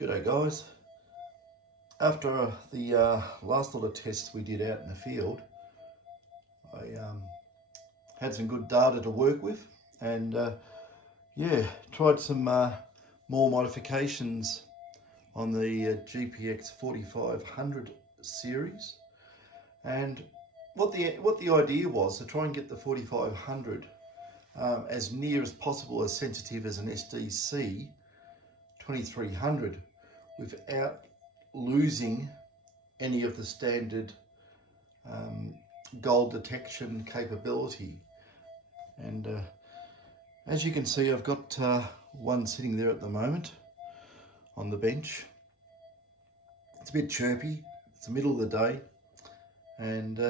G'day guys. After the last lot of tests we did out in the field, I had some good data to work with, and tried some more modifications on the GPX 4500 series. And what the idea was to try and get the 4500 as near as possible as sensitive as an SDC 2300 without losing any of the standard gold detection capability. And as you can see, I've got one sitting there at the moment on the bench. It's a bit chirpy, it's the middle of the day, and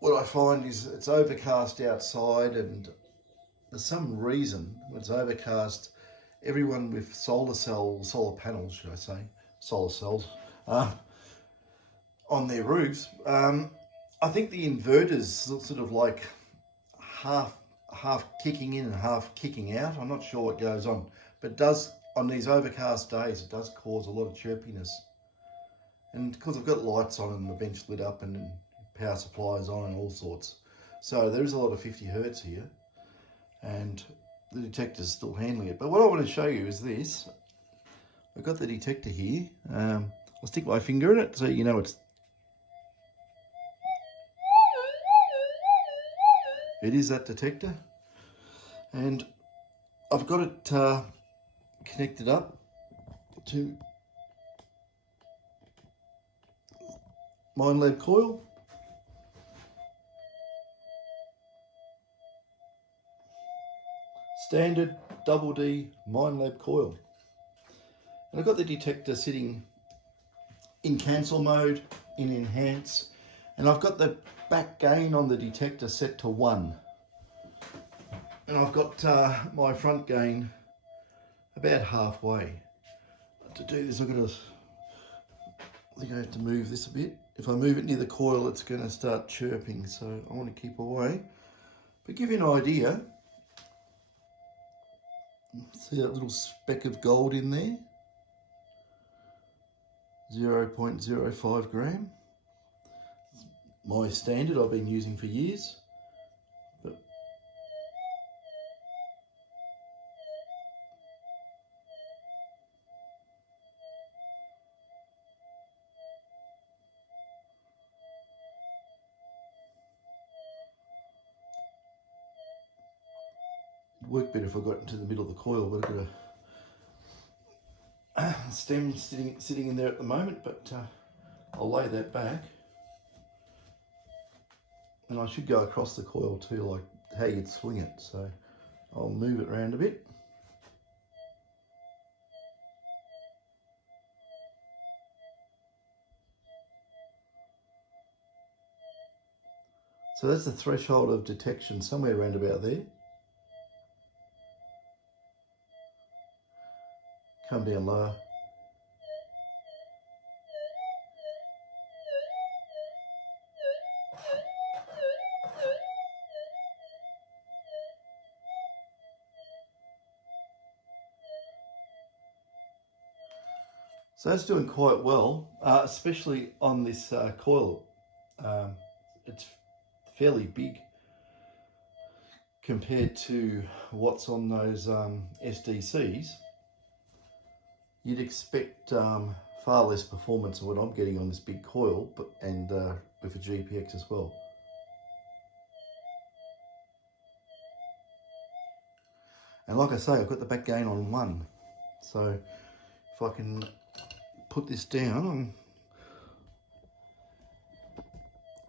what I find is it's overcast outside, and for some reason when it's overcast, everyone with solar panels, should I say, solar cells, on their roofs, I think the inverter's sort of like half kicking in and half kicking out. I'm not sure what goes on, but it does, on these overcast days, it does cause a lot of chirpiness. And because I've got lights on and the bench lit up and power supplies on and all sorts, so there is a lot of 50 hertz here, and the detector's still handling it. But what I want to show you is this. I've got the detector here. I'll stick my finger in it so you know it is that detector. And I've got it connected up to Minelab coil. Standard double D Minelab coil. And I've got the detector sitting in cancel mode, in enhance, and I've got the back gain on the detector set to 1. And I've got my front gain about halfway. To do this, I think I have to move this a bit. If I move it near the coil, it's going to start chirping, so I want to keep away. But give you an idea, see that little speck of gold in there? 0.05 gram. My standard I've been using for years. But it'd work better if I got into the middle of the coil, but I've got a stem sitting in there at the moment, but I'll lay that back, and I should go across the coil too, like how you'd swing it. So I'll move it around a bit. So that's the threshold of detection, somewhere around about there. Come down lower. So that's doing quite well, especially on this coil. It's fairly big compared to what's on those SDCs. You'd expect far less performance than what I'm getting on this big coil, and with a GPX as well. And like I say, I've got the back gain on 1. So if I can put this down,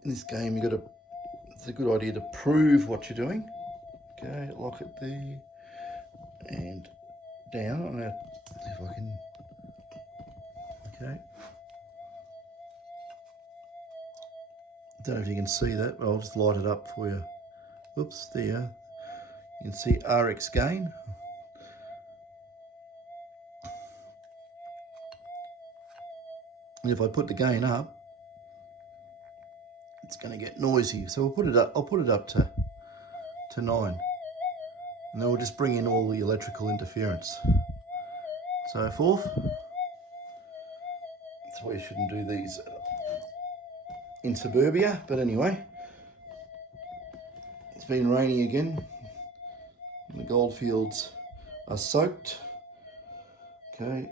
in this game it's a good idea to prove what you're doing. Okay, lock it there and down. I'm gonna see if I can. Okay. Don't know if you can see that, but I'll just light it up for you. Whoops, there you are. You can see RX gain. And if I put the gain up, it's going to get noisy. So I'll put it up to 9. And then we'll just bring in all the electrical interference. so forth. So we shouldn't do these in suburbia, but anyway, it's been rainy again. The gold fields are soaked. Okay,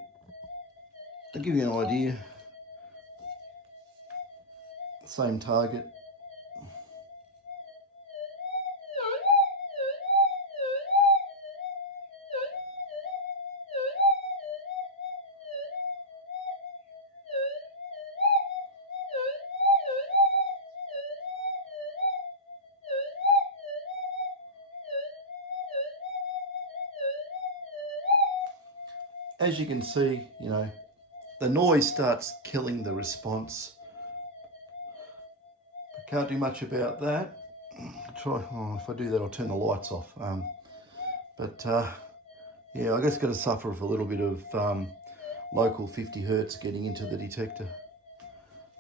to give you an idea, same target. As you can see, you know, the noise starts killing the response. I can't do much about that. If I do that, I'll turn the lights off. Yeah, I guess got to suffer with a little bit of local 50 hertz getting into the detector.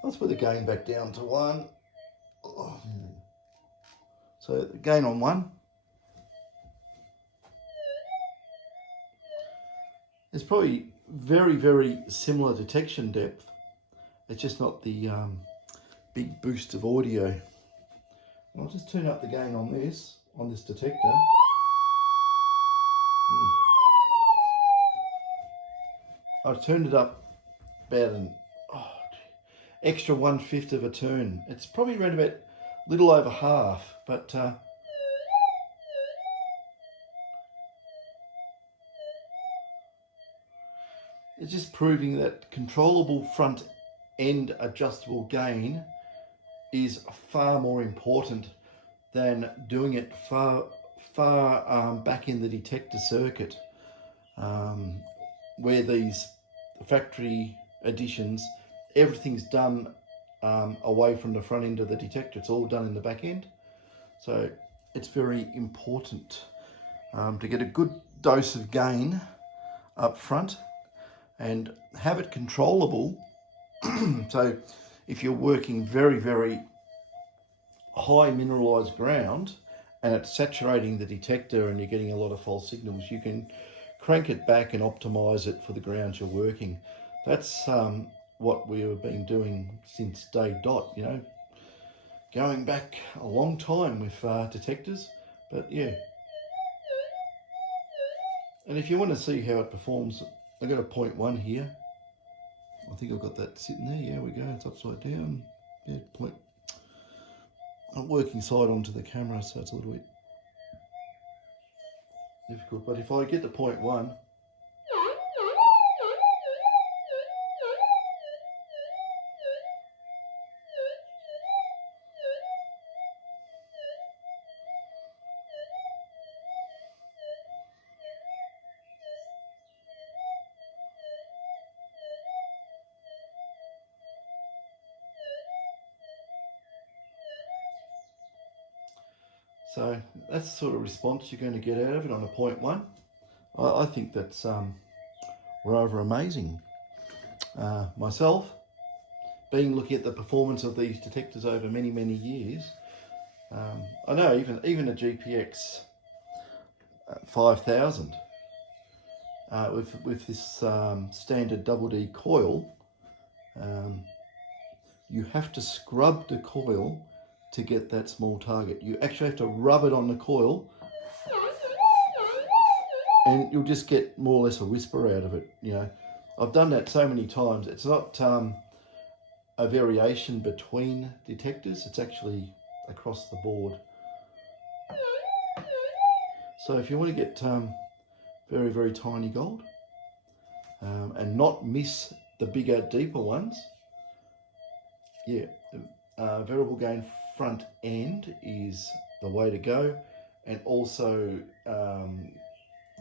Let's put the gain back down to 1. So the gain on 1. It's probably very, very similar detection depth. It's just not the big boost of audio. I'll just turn up the gain on this detector. I've turned it up about an extra 1/5 of a turn. It's probably around about a little over half, but it's just proving that controllable front end adjustable gain is far more important than doing it far back in the detector circuit, where these factory additions, everything's done away from the front end of the detector. It's all done in the back end. So it's very important to get a good dose of gain up front and have it controllable. So if you're working very, very high mineralized ground and it's saturating the detector and you're getting a lot of false signals, you can crank it back and optimize it for the grounds you're working. That's what we have been doing since day dot, you know, going back a long time with detectors. But yeah, and if you want to see how it performs, I've got a 0.1 here. I think I've got that sitting there. Yeah, we go. It's upside down. Yeah, point. I'm working side onto the camera, so it's a little bit difficult. But if I get the 0.1, so that's the sort of response you're going to get out of it on a 0.1. I think that's rather amazing. Myself, being looking at the performance of these detectors over many, many years, I know even a GPX 5000 with this standard double D coil, you have to scrub the coil to get that small target. You actually have to rub it on the coil and you'll just get more or less a whisper out of it. You know, I've done that so many times. It's not a variation between detectors, it's actually across the board. So if you want to get very, very tiny gold and not miss the bigger, deeper ones, yeah, variable gain front end is the way to go, and also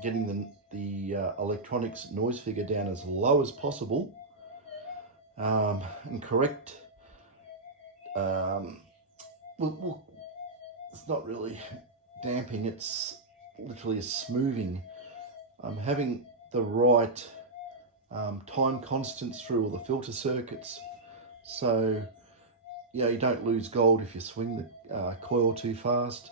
getting the electronics noise figure down as low as possible, and correct. Well, it's not really damping, it's literally a smoothing. Having the right time constants through all the filter circuits, so yeah, you don't lose gold if you swing the coil too fast.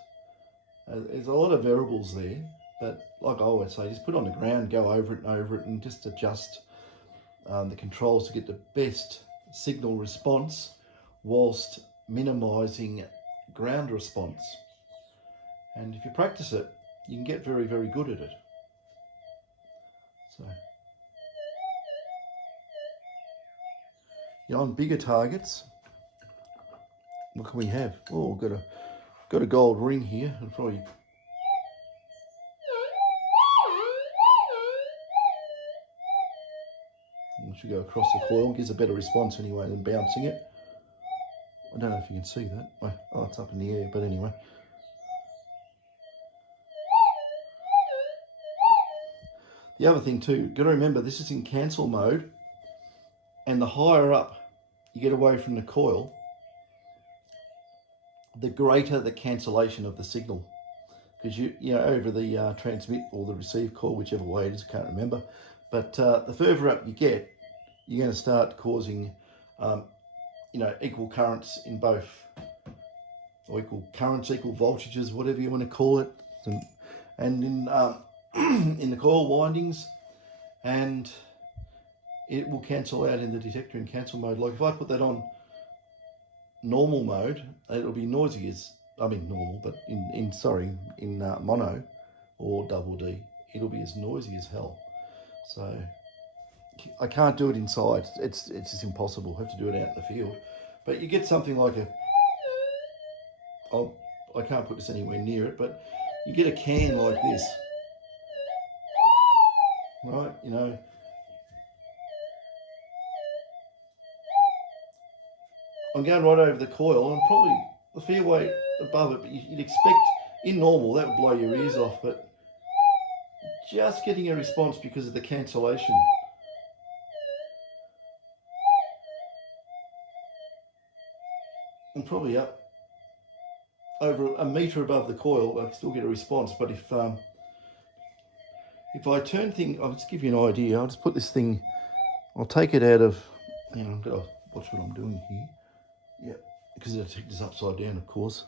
There's a lot of variables there, but like I always say, just put it on the ground, go over it, and just adjust the controls to get the best signal response whilst minimising ground response. And if you practice it, you can get very, very good at it. So, on bigger targets, what can we have? Oh, we've got a gold ring here. It'll probably should go across the coil. Gives a better response anyway than bouncing it. I don't know if you can see that. Oh, it's up in the air, but anyway. The other thing too, got to remember this is in cancel mode, and the higher up you get away from the coil, the greater the cancellation of the signal. Because you know, over the transmit or the receive coil, whichever way it is, I can't remember. But the further up you get, you're going to start causing, equal currents in both, or equal currents, equal voltages, whatever you want to call it, and in in the coil windings, and it will cancel out in the detector in cancel mode. Like if I put that on normal mode, it'll be noisy as, normal, but in mono or double D, it'll be as noisy as hell. So I can't do it inside. It's just impossible. I have to do it out in the field. But you get something like I can't put this anywhere near it, but you get a can like this, right? I'm going right over the coil, and probably a fair way above it, but you'd expect, in normal, that would blow your ears off, but just getting a response because of the cancellation. I'm probably up over a metre above the coil, I still get a response, but if I turn things, I'll just give you an idea. I'll just put this thing, I'll take it out of, I've got to watch what I'm doing here. Yeah, because the detector's upside down, of course.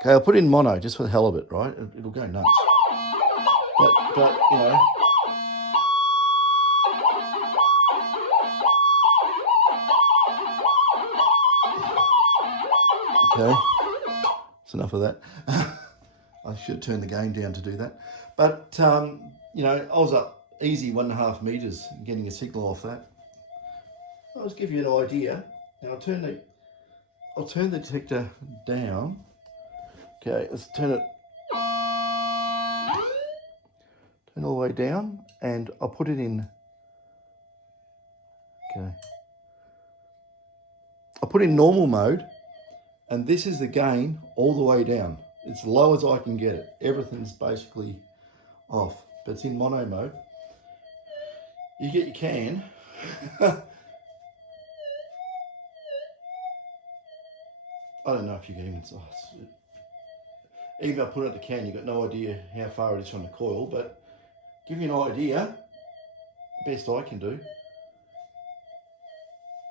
Okay, I'll put in mono just for the hell of it, right? It'll go nuts. But okay, that's enough of that. I should turn the game down to do that. But, I was up easy 1.5 metres getting a signal off that. I'll just give you an idea. Now I'll turn the detector down. Okay, let's turn all the way down, and I'll put it in. Okay. I'll put in normal mode, and this is the gain all the way down. It's as low as I can get it. Everything's basically off, but it's in mono mode. You get your can. I don't know if you can even, even if I put it at the can, you've got no idea how far it is from the coil, but give you an idea, best I can do.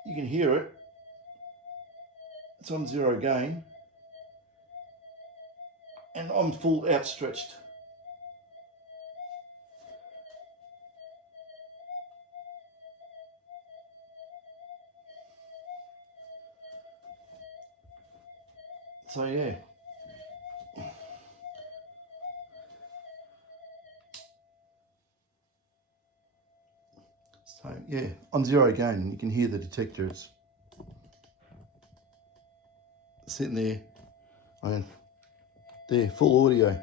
You can hear it. It's on 0 gain, and I'm full outstretched. So yeah. So yeah, on 0 gain, you can hear the detector. It's sitting there. There, full audio.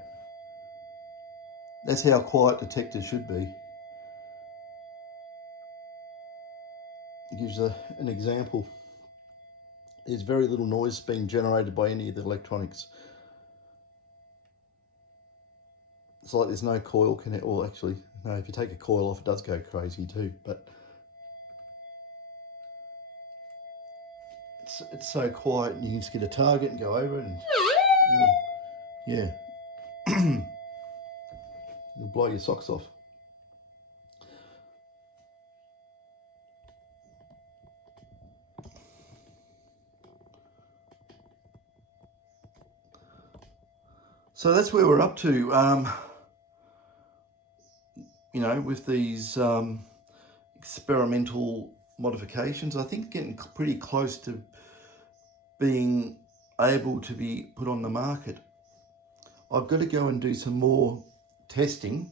That's how quiet detectors should be. It gives an example. There's very little noise being generated by any of the electronics. It's like there's no coil connect. Well, actually, no. If you take a coil off, it does go crazy too. But it's so quiet, and you can just get a target and go over it, and yeah, it'll blow your socks off. So that's where we're up to. you know, with these experimental modifications, I think getting pretty close to being able to be put on the market. I've got to go and do some more testing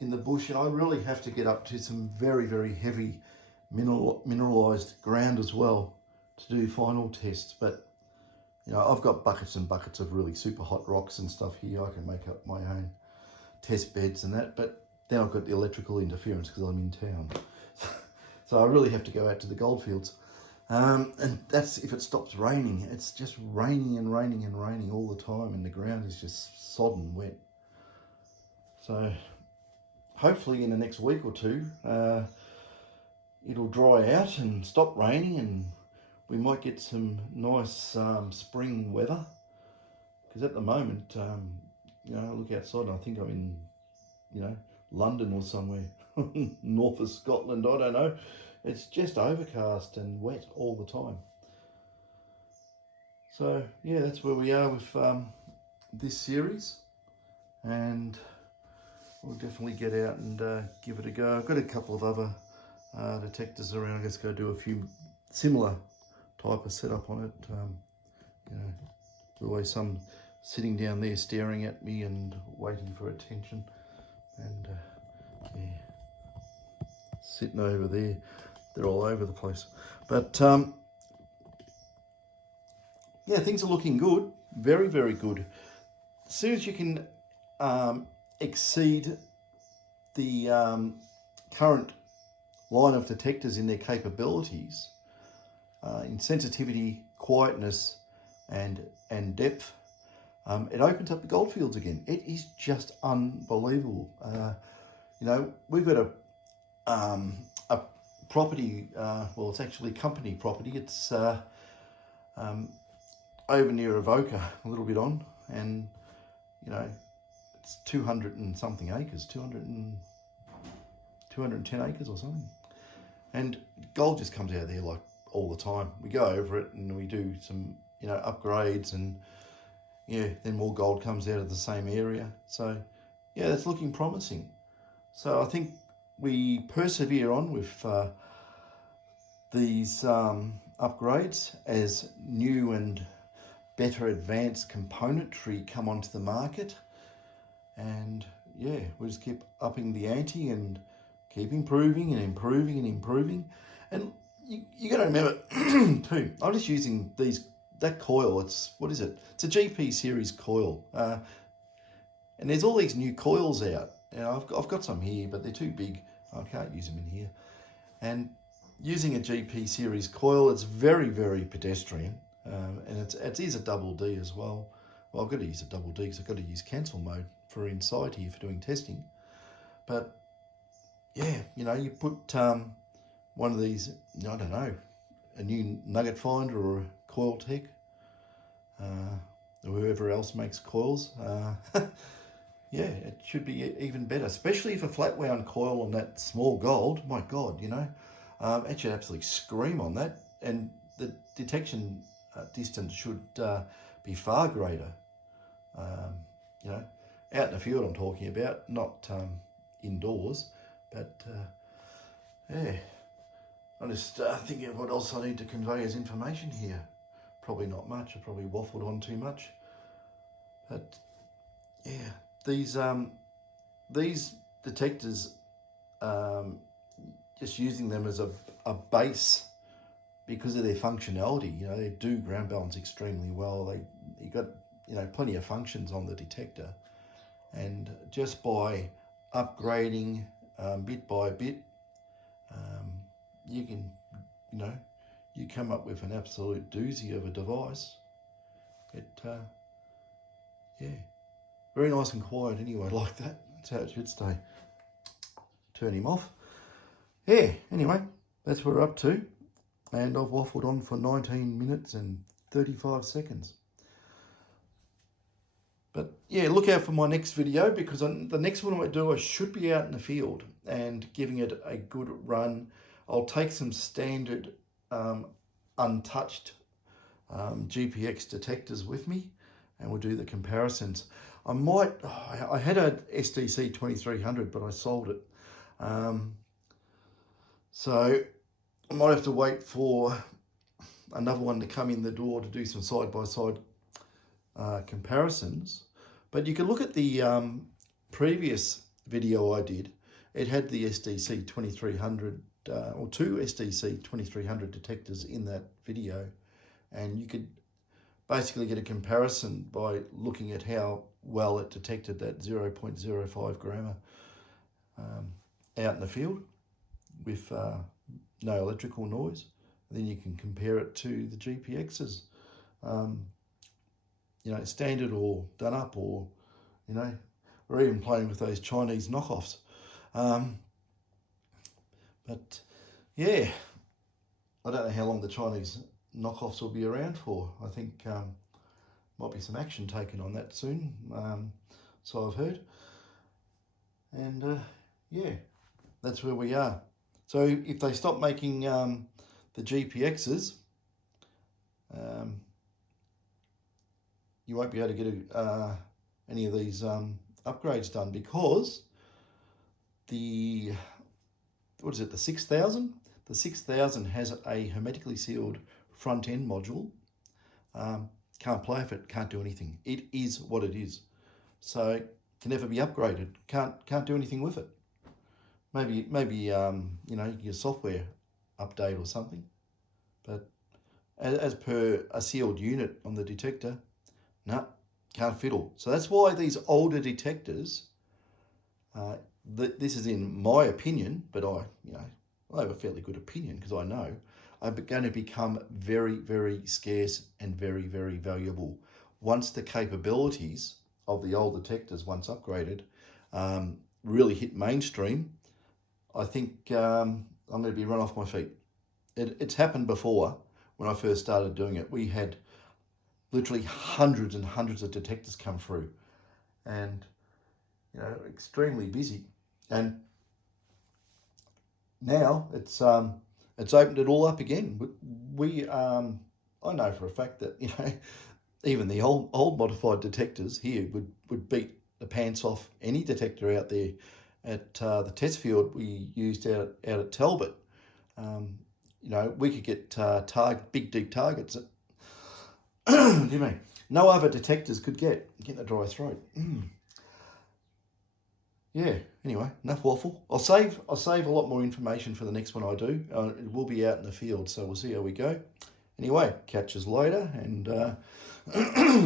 in the bush, and I really have to get up to some very, very heavy mineralized ground as well to do final tests. But you know, I've got buckets and buckets of really super hot rocks and stuff here. I can make up my own test beds and that, but then I've got the electrical interference because I'm in town. So I really have to go out to the goldfields. And that's if it stops raining. It's just raining and raining and raining all the time, and the ground is just sodden wet. So hopefully in the next week or two, it'll dry out and stop raining, and we might get some nice spring weather. Because at the moment, you know, I look outside and I think I'm in, you know, London or somewhere, north of Scotland, I don't know. It's just overcast and wet all the time. So yeah, that's where we are with this series, and we'll definitely get out and give it a go. I've got a couple of other detectors around. I guess go do a few similar type of setup on it. You know, there's always some sitting down there staring at me and waiting for attention, and yeah, sitting over there. They're all over the place. But yeah, things are looking good. Very, very good. As soon as you can exceed the current line of detectors in their capabilities, in sensitivity, quietness, and depth, it opens up the goldfields again. It is just unbelievable. You know, we've got a property, well, it's actually company property. It's over near Avoca, a little bit on, and you know, it's 200 and something acres, 210 acres or something, and gold just comes out of there like all the time. We go over it and we do some, you know, upgrades, and yeah, then more gold comes out of the same area. So yeah, that's looking promising. So I think we persevere on with these upgrades as new and better advanced componentry come onto the market, and yeah, we'll just keep upping the ante and keep improving and improving and improving. And you got to remember too, I'm just using that coil. It's, what is it? It's a GP series coil, and there's all these new coils out. You know, I've got some here, but they're too big. I can't use them in here. And using a GP series coil, it's very, very pedestrian, and it is a double D as well. Well, I've got to use a double D because I've got to use cancel mode for inside here for doing testing. But yeah, you know, you put one of these, I don't know, a new nugget finder or a coil tech, or whoever else makes coils, yeah, it should be even better, especially if a flat wound coil on that small gold. My God, you know, it should absolutely scream on that, and the detection distance should be far greater. You know, out in the field I'm talking about, not indoors. But yeah, I'm just thinking of what else I need to convey as information here. Probably not much. I probably waffled on too much. But yeah, these detectors, just using them as a base because of their functionality. You know, they do ground balance extremely well. You got, you know, plenty of functions on the detector, and just by upgrading bit by bit, you can, you know, you come up with an absolute doozy of a device. Yeah, very nice and quiet anyway, like that. That's how it should stay. Turn him off. Yeah, anyway, that's what we're up to. And I've waffled on for 19 minutes and 35 seconds. But yeah, look out for my next video, because the next one I do, I should be out in the field and giving it a good run. I'll take some standard untouched GPX detectors with me, and we'll do the comparisons. I had a SDC 2300, but I sold it. So I might have to wait for another one to come in the door to do some side-by-side comparisons. But you can look at the previous video I did. It had the SDC 2300 or two SDC 2300 detectors in that video, and you could basically get a comparison by looking at how well it detected that 0.05 grammer out in the field with no electrical noise. And then you can compare it to the GPXs, standard or done up, or or even playing with those Chinese knockoffs. But yeah, I don't know how long the Chinese knockoffs will be around for. I think might be some action taken on that soon, so I've heard. And yeah, that's where we are. So if they stop making the GPXs, you won't be able to get any of these upgrades done, because the 6000? The 6000 has a hermetically sealed front end module. Can't play with it, can't do anything. It is what it is. So can never be upgraded. Can't do anything with it. Maybe you get a software update or something. But as per a sealed unit on the detector, no, can't fiddle. So that's why these older detectors, this is in my opinion, but I have a fairly good opinion because I know, are going to become very, very scarce and very, very valuable once the capabilities of the old detectors, once upgraded, really hit mainstream. I think I'm going to be run off my feet. It's happened before when I first started doing it. We had literally hundreds and hundreds of detectors come through, and extremely busy. And now it's opened it all up again. I know for a fact that even the old modified detectors here would beat the pants off any detector out there at the test field we used out at Talbot. We could get big deep targets that no other detectors could get. Getting a dry throat. Yeah, anyway, enough waffle. I'll save a lot more information for the next one I do. It will be out in the field, so we'll see how we go. Anyway, catch us later, and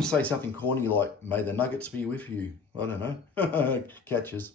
say something corny like, "May the nuggets be with you." I don't know. Catch us.